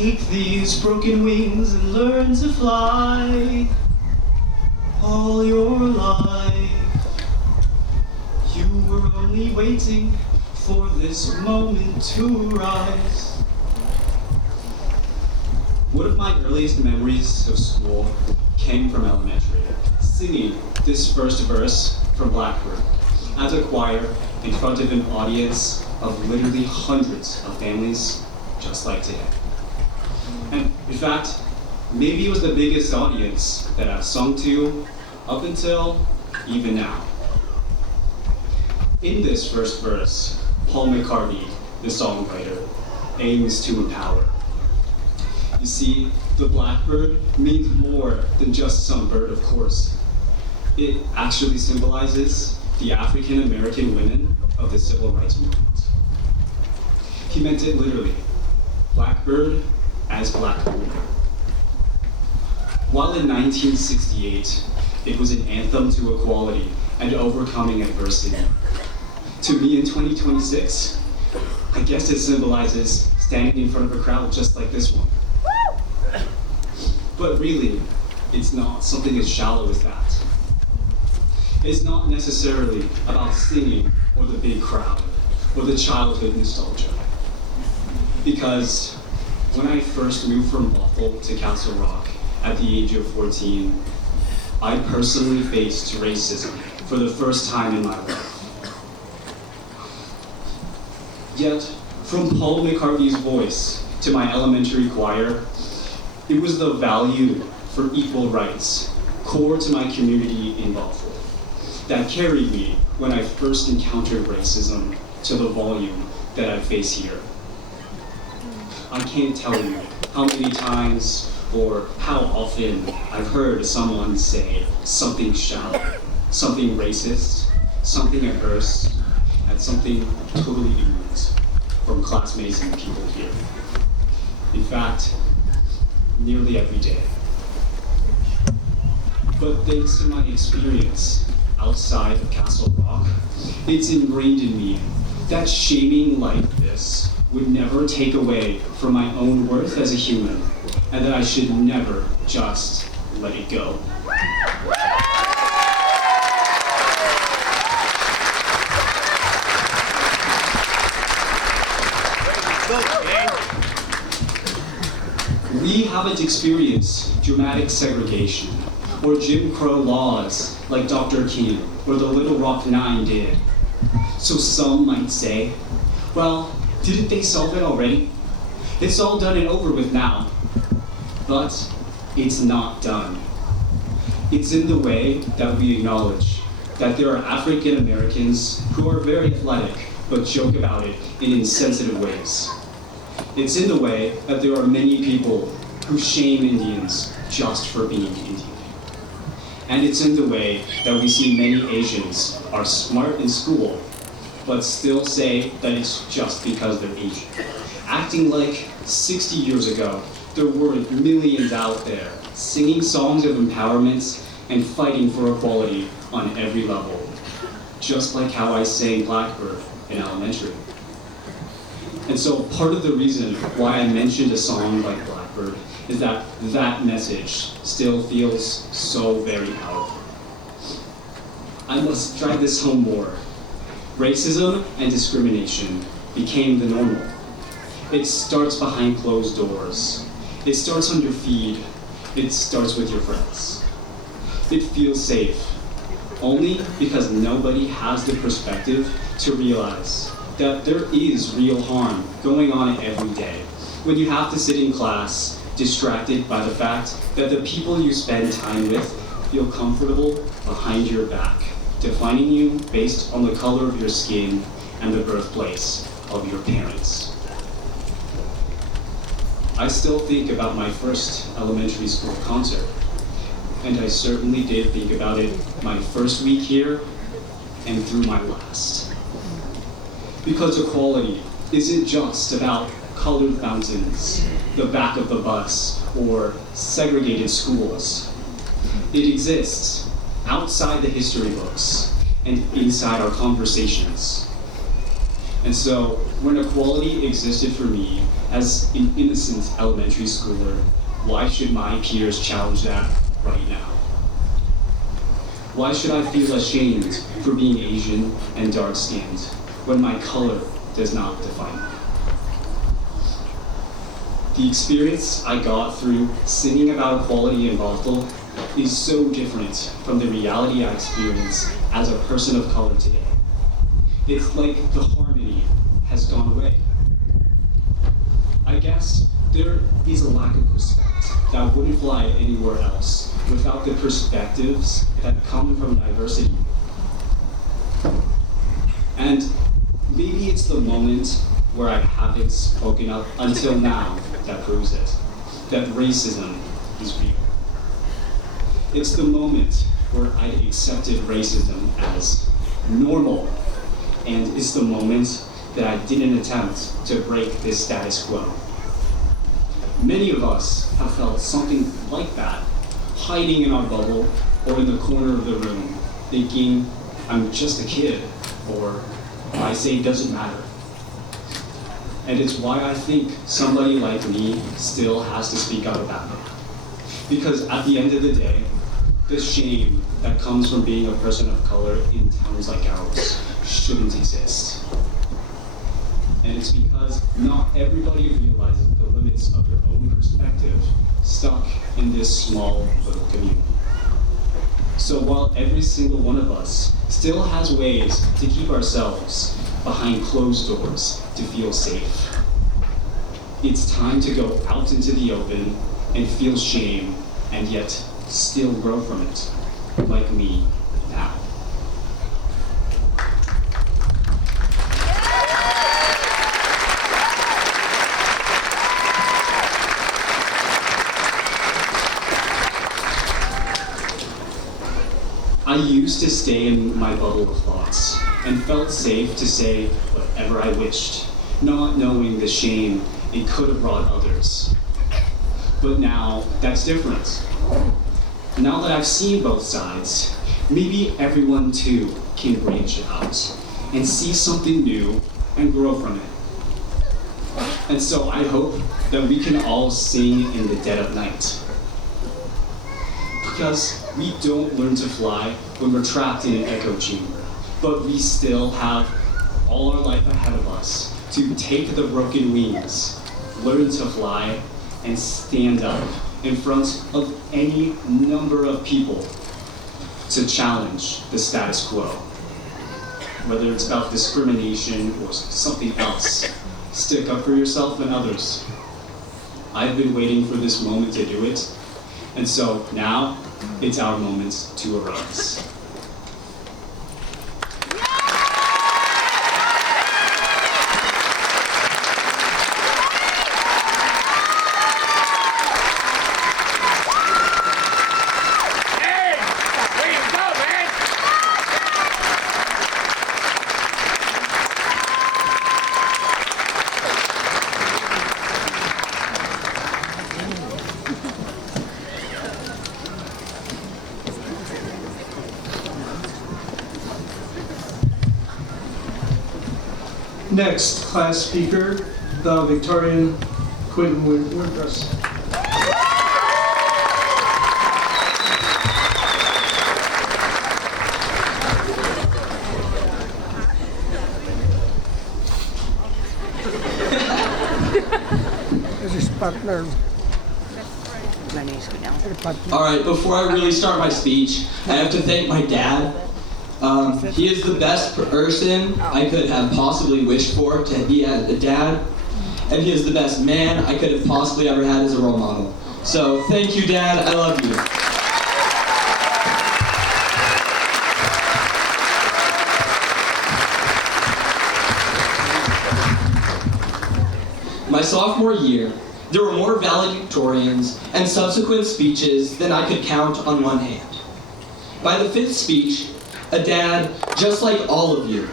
Take these broken wings and learn to fly. All your life, you were only waiting for this moment to rise. One of my earliest memories of school came from elementary, singing this first verse from Blackbird as a choir in front of an audience of literally hundreds of families just like today. And in fact, maybe it was the biggest audience that I've sung to up until even now. In this first verse, Paul McCartney, the songwriter, aims to empower. You see, the blackbird means more than just some bird, of course. It actually symbolizes the African American women of the civil rights movement. He meant it literally, blackbird as black woman. While in 1968, it was an anthem to equality and overcoming adversity, to me in 2026, I guess it symbolizes standing in front of a crowd just like this one. But really, it's not something as shallow as that. It's not necessarily about singing or the big crowd or the childhood nostalgia. Because when I first moved from Bethel to Castle Rock at the age of 14, I personally faced racism for the first time in my life. Yet, from Paul McCartney's voice to my elementary choir, it was the value for equal rights, core to my community in Bethel, that carried me when I first encountered racism to the volume that I face here. I can't tell you how many times or how often I've heard someone say something shallow, something racist, something adverse, and something totally ignorant from classmates and people here. In fact, nearly every day. But thanks to my experience outside of Castle Rock, it's ingrained in me that shaming like this would never take away from my own worth as a human, and that I should never just let it go. We haven't experienced dramatic segregation or Jim Crow laws like Dr. King or the Little Rock Nine did. So some might say, well, didn't they solve it already? It's all done and over with now. But it's not done. It's in the way that we acknowledge that there are African Americans who are very athletic but joke about it in insensitive ways. It's in the way that there are many people who shame Indians just for being Indian. And it's in the way that we see many Asians are smart in school, but still say that it's just because they're Asian. Acting like 60 years ago, there weren't millions out there singing songs of empowerment and fighting for equality on every level, just like how I sang Blackbird in elementary. And so part of the reason why I mentioned a song like Blackbird is that that message still feels so very powerful. I must drive this home more. Racism and discrimination became the normal. It starts behind closed doors. It starts on your feed. It starts with your friends. It feels safe, only because nobody has the perspective to realize that there is real harm going on every day when you have to sit in class distracted by the fact that the people you spend time with feel comfortable behind your back, defining you based on the color of your skin and the birthplace of your parents. I still think about my first elementary school concert, and I certainly did think about it my first week here and through my last. Because equality isn't just about colored fountains, the back of the bus, or segregated schools. It exists outside the history books and inside our conversations. And so When equality existed for me as an innocent elementary schooler, why should my peers challenge that right now? Why should I feel ashamed for being Asian and dark-skinned when my color does not define me? The experience I got through singing about equality in Bothell is so different from the reality I experience as a person of color today. It's like the harmony has gone away. I guess there is a lack of respect that wouldn't fly anywhere else without the perspectives that come from diversity. And maybe it's the moment where I haven't spoken up until now that proves it, that racism is real. It's the moment where I accepted racism as normal, and it's the moment that I didn't attempt to break this status quo. Many of us have felt something like that, hiding in our bubble or in the corner of the room, thinking, I'm just a kid, or I say doesn't matter. And it's why I think somebody like me still has to speak up about it. Because at the end of the day, the shame that comes from being a person of color in towns like ours shouldn't exist. And it's because not everybody realizes the limits of their own perspective stuck in this small little community. So while every single one of us still has ways to keep ourselves behind closed doors to feel safe, it's time to go out into the open and feel shame and yet still grow from it, like me now. I used to stay in my bubble of thoughts and felt safe to say whatever I wished, not knowing the shame it could have brought others. But now, that's different. Now that I've seen both sides, maybe everyone too can branch out and see something new and grow from it. And so I hope that we can all sing in the dead of night. Because we don't learn to fly when we're trapped in an echo chamber, but we still have all our life ahead of us to take the broken wings, learn to fly, and stand up in front of any number of people to challenge the status quo. Whether it's about discrimination or something else, stick up for yourself and others. I've been waiting for this moment to do it, and so now it's our moment to arise. Next class speaker, the valedictorian, Quinton Wimpress. This is partner. All right, before I really start my speech, I have to thank my dad. He is the best person I could have possibly wished for to be as a dad, and he is the best man I could have possibly ever had as a role model. So thank you, Dad. I love you. My sophomore year, there were more valedictorians and subsequent speeches than I could count on one hand. By the fifth speech, a dad just like all of you,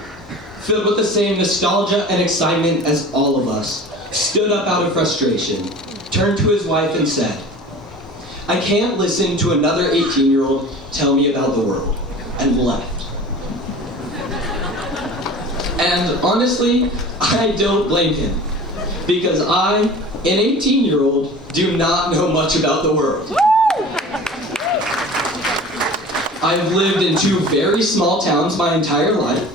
filled with the same nostalgia and excitement as all of us, stood up out of frustration, turned to his wife and said, "I can't listen to another 18-year-old tell me about the world," and left. And honestly, I don't blame him, because I, an 18-year-old, do not know much about the world. I've lived in 2 very small towns my entire life.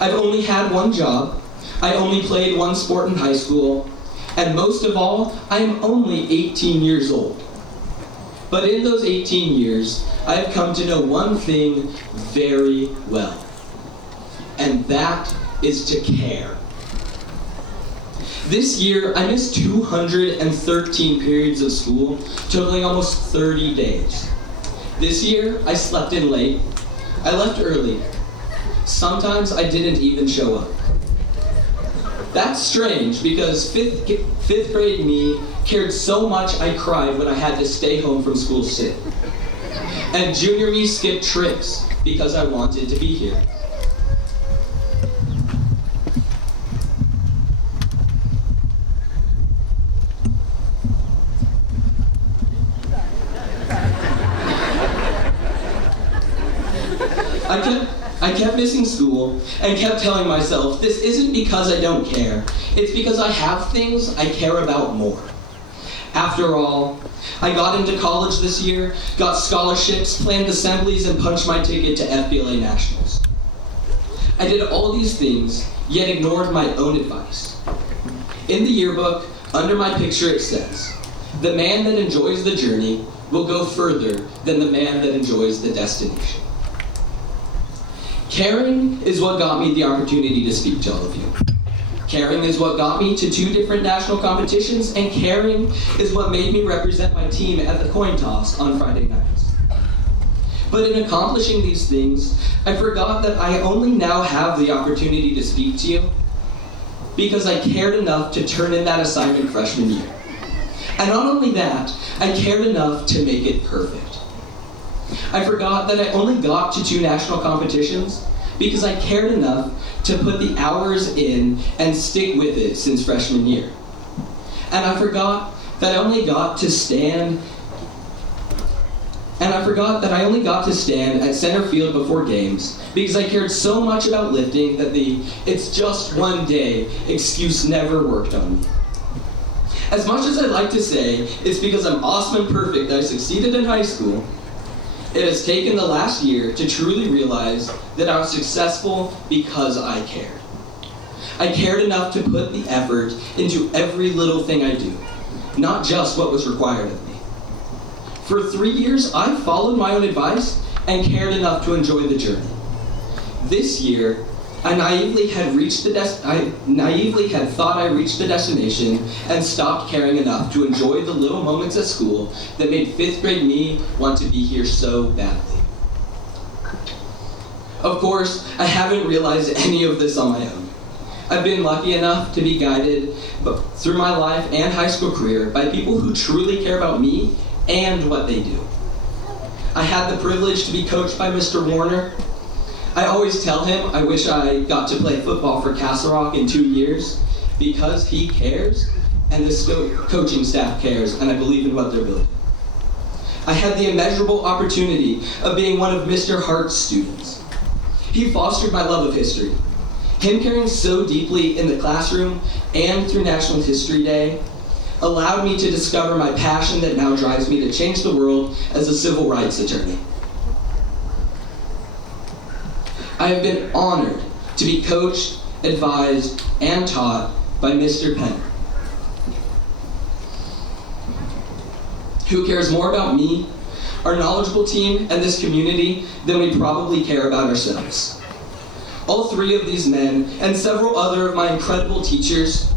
I've only had 1 job. I only played 1 sport in high school. And most of all, I am only 18 years old. But in those 18 years, I have come to know one thing very well. And that is to care. This year, I missed 213 periods of school, totaling almost 30 days. This year, I slept in late. I left early. Sometimes I didn't even show up. That's strange because fifth grade me cared so much I cried when I had to stay home from school sick. And junior me skipped tricks because I wanted to be here. I kept missing school and kept telling myself, this isn't because I don't care. It's because I have things I care about more. After all, I got into college this year, got scholarships, planned assemblies, and punched my ticket to FBLA Nationals. I did all these things, yet ignored my own advice. In the yearbook, under my picture it says, "The man that enjoys the journey will go further than the man that enjoys the destination." Caring is what got me the opportunity to speak to all of you. Caring is what got me to 2 different national competitions, and caring is what made me represent my team at the coin toss on Friday nights. But in accomplishing these things, I forgot that I only now have the opportunity to speak to you because I cared enough to turn in that assignment freshman year. And not only that, I cared enough to make it perfect. I forgot that I only got to 2 national competitions because I cared enough to put the hours in and stick with it since freshman year. And I forgot that I only got to stand at center field before games because I cared so much about lifting that the "it's just one day" excuse never worked on me. As much as I'd like to say it's because I'm awesome and perfect that I succeeded in high school, it has taken the last year to truly realize that I was successful because I cared. I cared enough to put the effort into every little thing I do, not just what was required of me. For 3 years, I followed my own advice and cared enough to enjoy the journey. This year, I naively had thought I reached the destination and stopped caring enough to enjoy the little moments at school that made 5th grade me want to be here so badly. Of course, I haven't realized any of this on my own. I've been lucky enough to be guided through my life and high school career by people who truly care about me and what they do. I had the privilege to be coached by Mr. Warner. I always tell him I wish I got to play football for Castle Rock in 2 years because he cares and this coaching staff cares, and I believe in what they're building. I had the immeasurable opportunity of being one of Mr. Hart's students. He fostered my love of history. Him caring so deeply in the classroom and through National History Day allowed me to discover my passion that now drives me to change the world as a civil rights attorney. I have been honored to be coached, advised, and taught by Mr. Penn, who cares more about me, our knowledgeable team, and this community than we probably care about ourselves. All 3 of these men, and several other of my incredible teachers,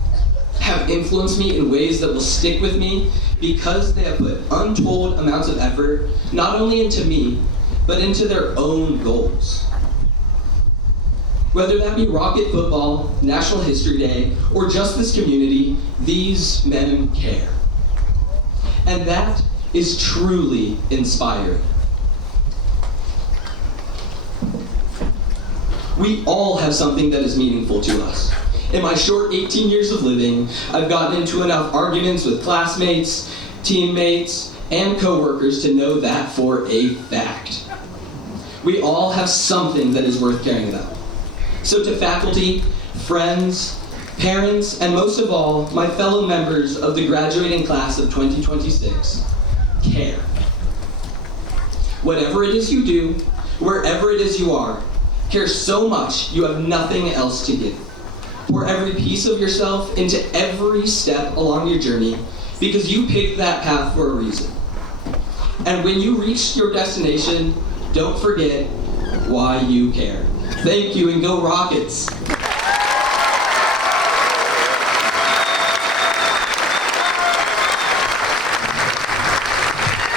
have influenced me in ways that will stick with me because they have put untold amounts of effort, not only into me, but into their own goals. Whether that be Rocket Football, National History Day, or just this community, these men care. And that is truly inspiring. We all have something that is meaningful to us. In my short 18 years of living, I've gotten into enough arguments with classmates, teammates, and coworkers to know that for a fact. We all have something that is worth caring about. So to faculty, friends, Parents, and most of all, my fellow members of the graduating class of 2026, care. Whatever it is you do, wherever it is you are, care so much you have nothing else to give. Pour every piece of yourself into every step along your journey because you picked that path for a reason. And when you reach your destination, don't forget why you care. Thank you, and go Rockets!